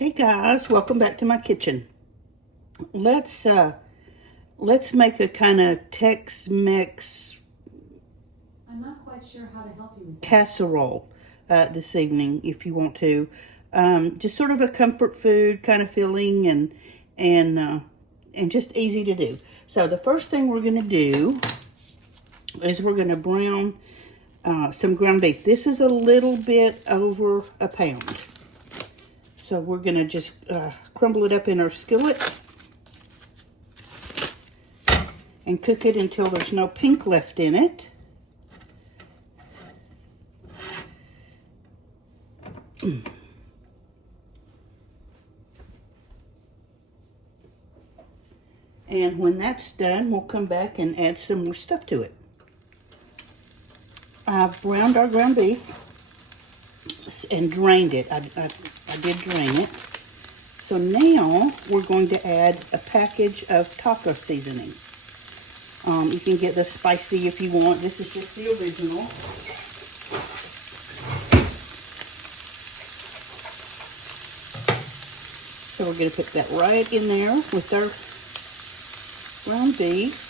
Hey guys, welcome back to my kitchen. Let's make a kind of Tex-Mex I'm not quite sure how to help you with that. casserole this evening, if you want to. Just sort of a comfort food kind of filling and just easy to do. So the first thing we're going to do is we're going to brown some ground beef. This is a little bit over a pound. So we're going to just crumble it up in our skillet and cook it until there's no pink left in it. And when that's done, we'll come back and add some more stuff to it. I've browned our ground beef and drained it. I did drain it. So now we're going to add a package of taco seasoning. You can get the spicy if you want. This is just the original. So we're going to put that right in there with our ground beef.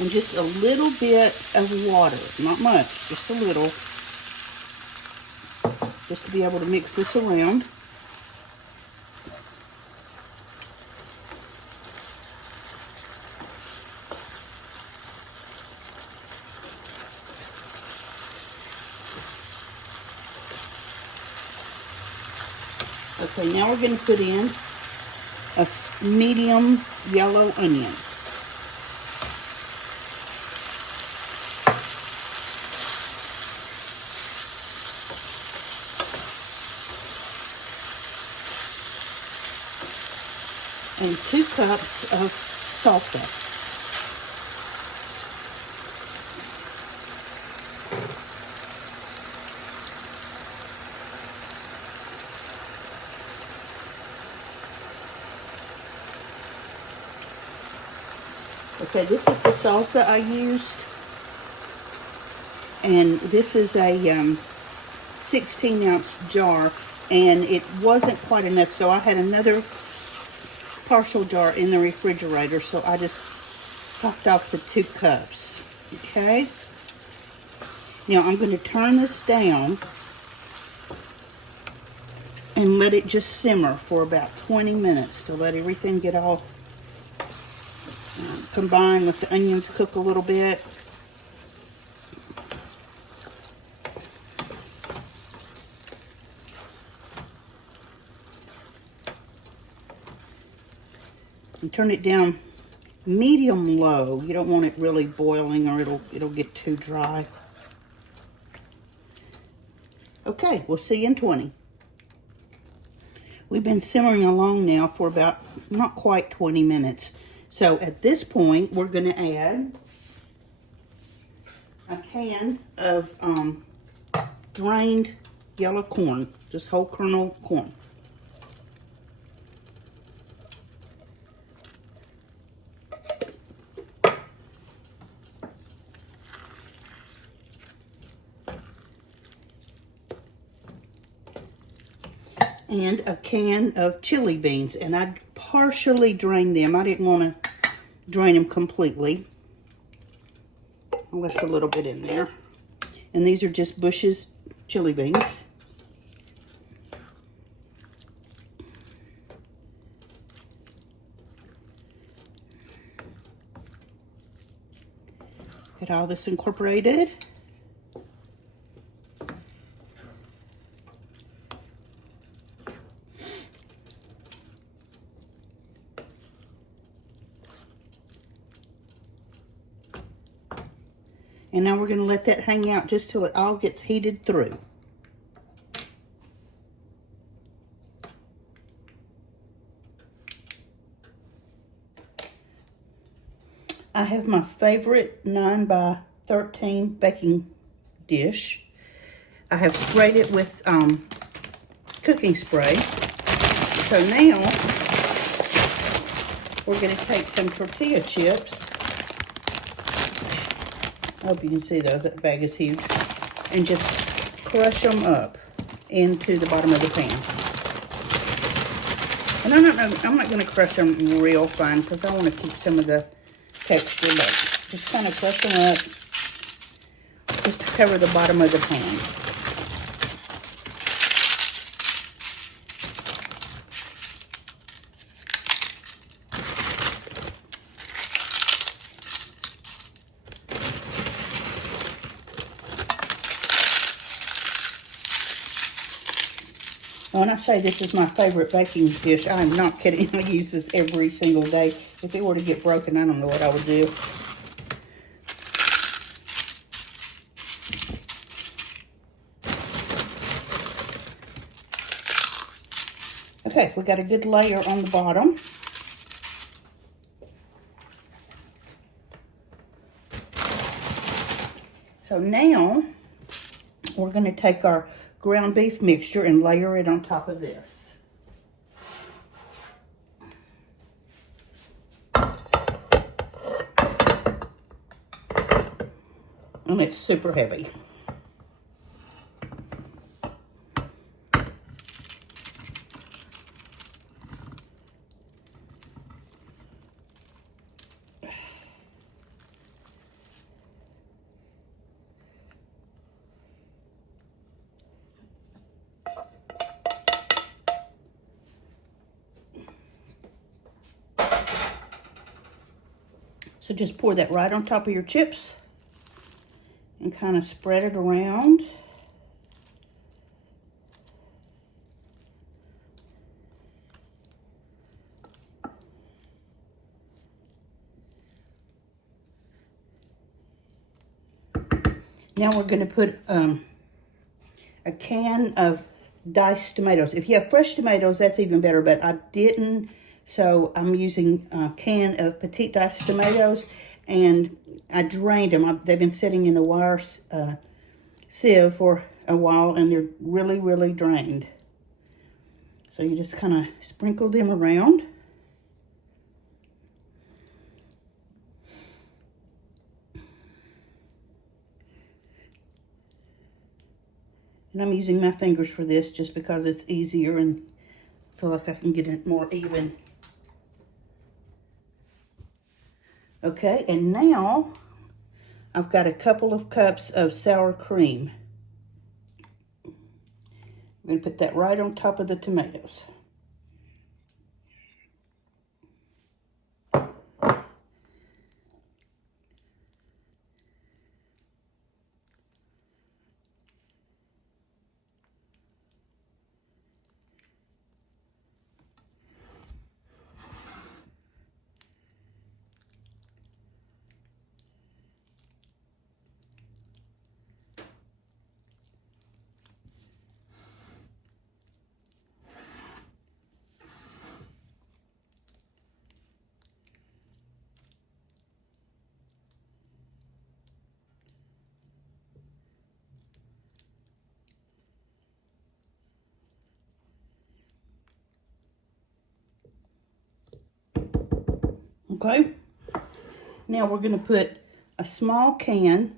And just a little bit of water, not much, just a little, just to be able to mix this around. Okay, now we're going to put in a medium yellow onion. And 2 cups of salsa. Okay, this is the salsa I used. And this is a 16-ounce jar. And it wasn't quite enough, so I had another partial jar in the refrigerator, so I just topped off the 2 cups. Okay, now I'm going to turn this down and let it just simmer for about 20 minutes to let everything get all combined with the onions, cook a little bit. And turn it down medium low. You don't want it really boiling or it'll get too dry. Okay, we'll see you in 20. We've been simmering along now for about not quite 20 minutes. So at this point, we're going to add a can of drained yellow corn, just whole kernel corn. And a can of chili beans, and I partially drained them. I didn't want to drain them completely. I left a little bit in there. And these are just Bush's chili beans. Get all this incorporated. And now we're going to let that hang out just till it all gets heated through. I have my favorite 9 by 13 baking dish. I have sprayed it with cooking spray. So now we're going to take some tortilla chips I hope you can see those. That bag is huge. And just crush them up into the bottom of the pan. And I'm not going to crush them real fine because I want to keep some of the texture, but just kind of crush them up just to cover the bottom of the pan. When I say this is my favorite baking dish, I am not kidding. I use this every single day. If it were to get broken, I don't know what I would do. Okay, we got a good layer on the bottom. So now we're going to take our ground beef mixture and layer it on top of this. And it's super heavy. So just pour that right on top of your chips and kind of spread it around. Now we're going to put a can of diced tomatoes. If you have fresh tomatoes, that's even better, but I didn't. So I'm using a can of petite diced tomatoes, and I drained them. They've been sitting in a wire sieve for a while, and they're really, really drained. So you just kind of sprinkle them around. And I'm using my fingers for this just because it's easier and I feel like I can get it more even. Okay, and now I've got a couple of cups of sour cream. I'm going to put that right on top of the tomatoes. Okay, now we're going to put a small can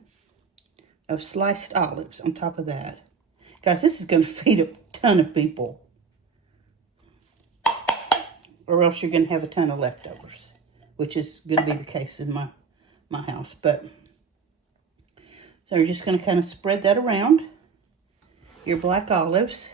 of sliced olives on top of that. Guys, this is going to feed a ton of people. Or else you're going to have a ton of leftovers, which is going to be the case in my house. But so you're just going to kind of spread that around your black olives.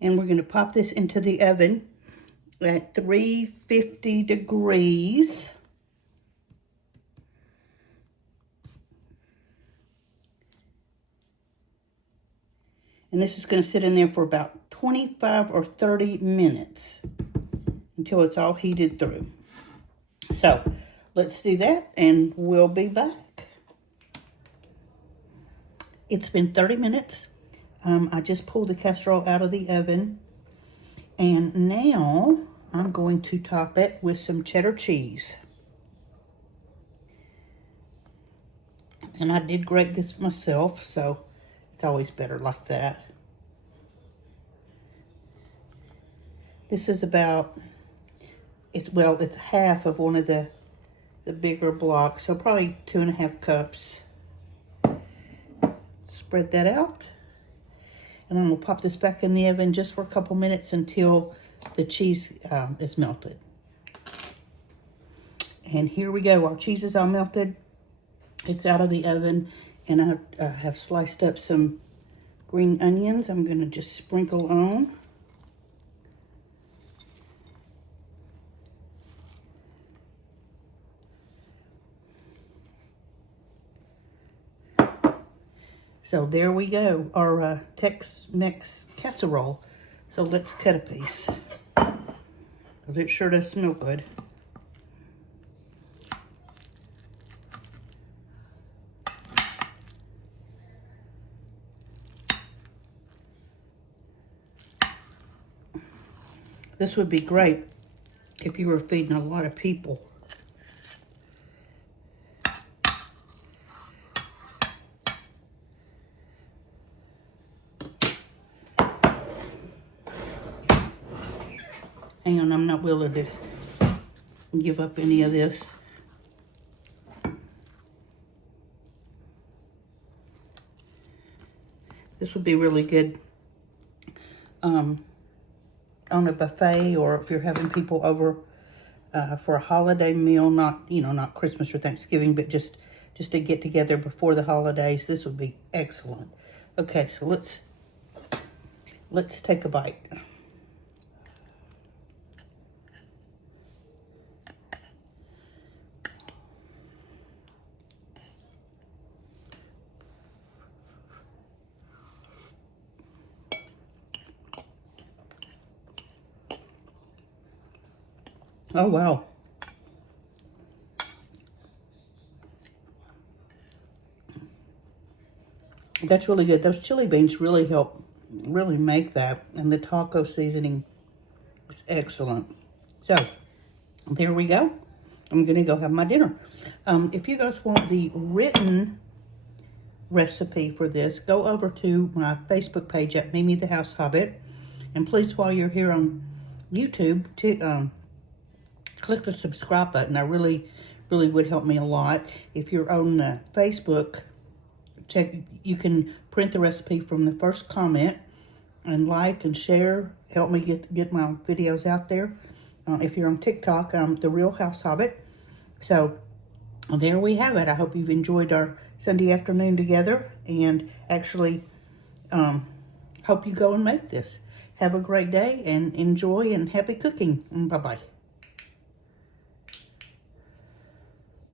And we're going to pop this into the oven at 350 degrees. And this is going to sit in there for about 25 or 30 minutes until it's all heated through. So let's do that and we'll be back. It's been 30 minutes. I just pulled the casserole out of the oven. And now I'm going to top it with some cheddar cheese. And I did grate this myself, so It's always better like that. This is about, it's half of one of the bigger blocks, so probably 2.5 cups. Spread that out. And I'm gonna pop this back in the oven just for a couple minutes until the cheese is melted. And here we go, our cheese is all melted. It's out of the oven, and I have sliced up some green onions. I'm gonna just sprinkle on. So there we go, our Tex-Mex casserole. So let's cut a piece, because it sure does smell good. This would be great if you were feeding a lot of people. Hang on, I'm not willing to give up any of this. This would be really good on a buffet, or if you're having people over for a holiday meal, not Christmas or Thanksgiving, but just to get together before the holidays. This would be excellent. Okay, so let's take a bite. Oh, wow. That's really good. Those chili beans really make that. And the taco seasoning is excellent. So, there we go. I'm going to go have my dinner. If you guys want the written recipe for this, go over to my Facebook page at Mimi the House Hobbit. And please, while you're here on YouTube, click the subscribe button. I really would help me a lot. If you're on Facebook, you can print the recipe from the first comment and like and share. Help me get my videos out there. If you're on TikTok, I'm The Real House Hobbit. So there we have it. I hope you've enjoyed our Sunday afternoon together, and actually hope you go and make this. Have a great day and enjoy, and happy cooking. Bye-bye.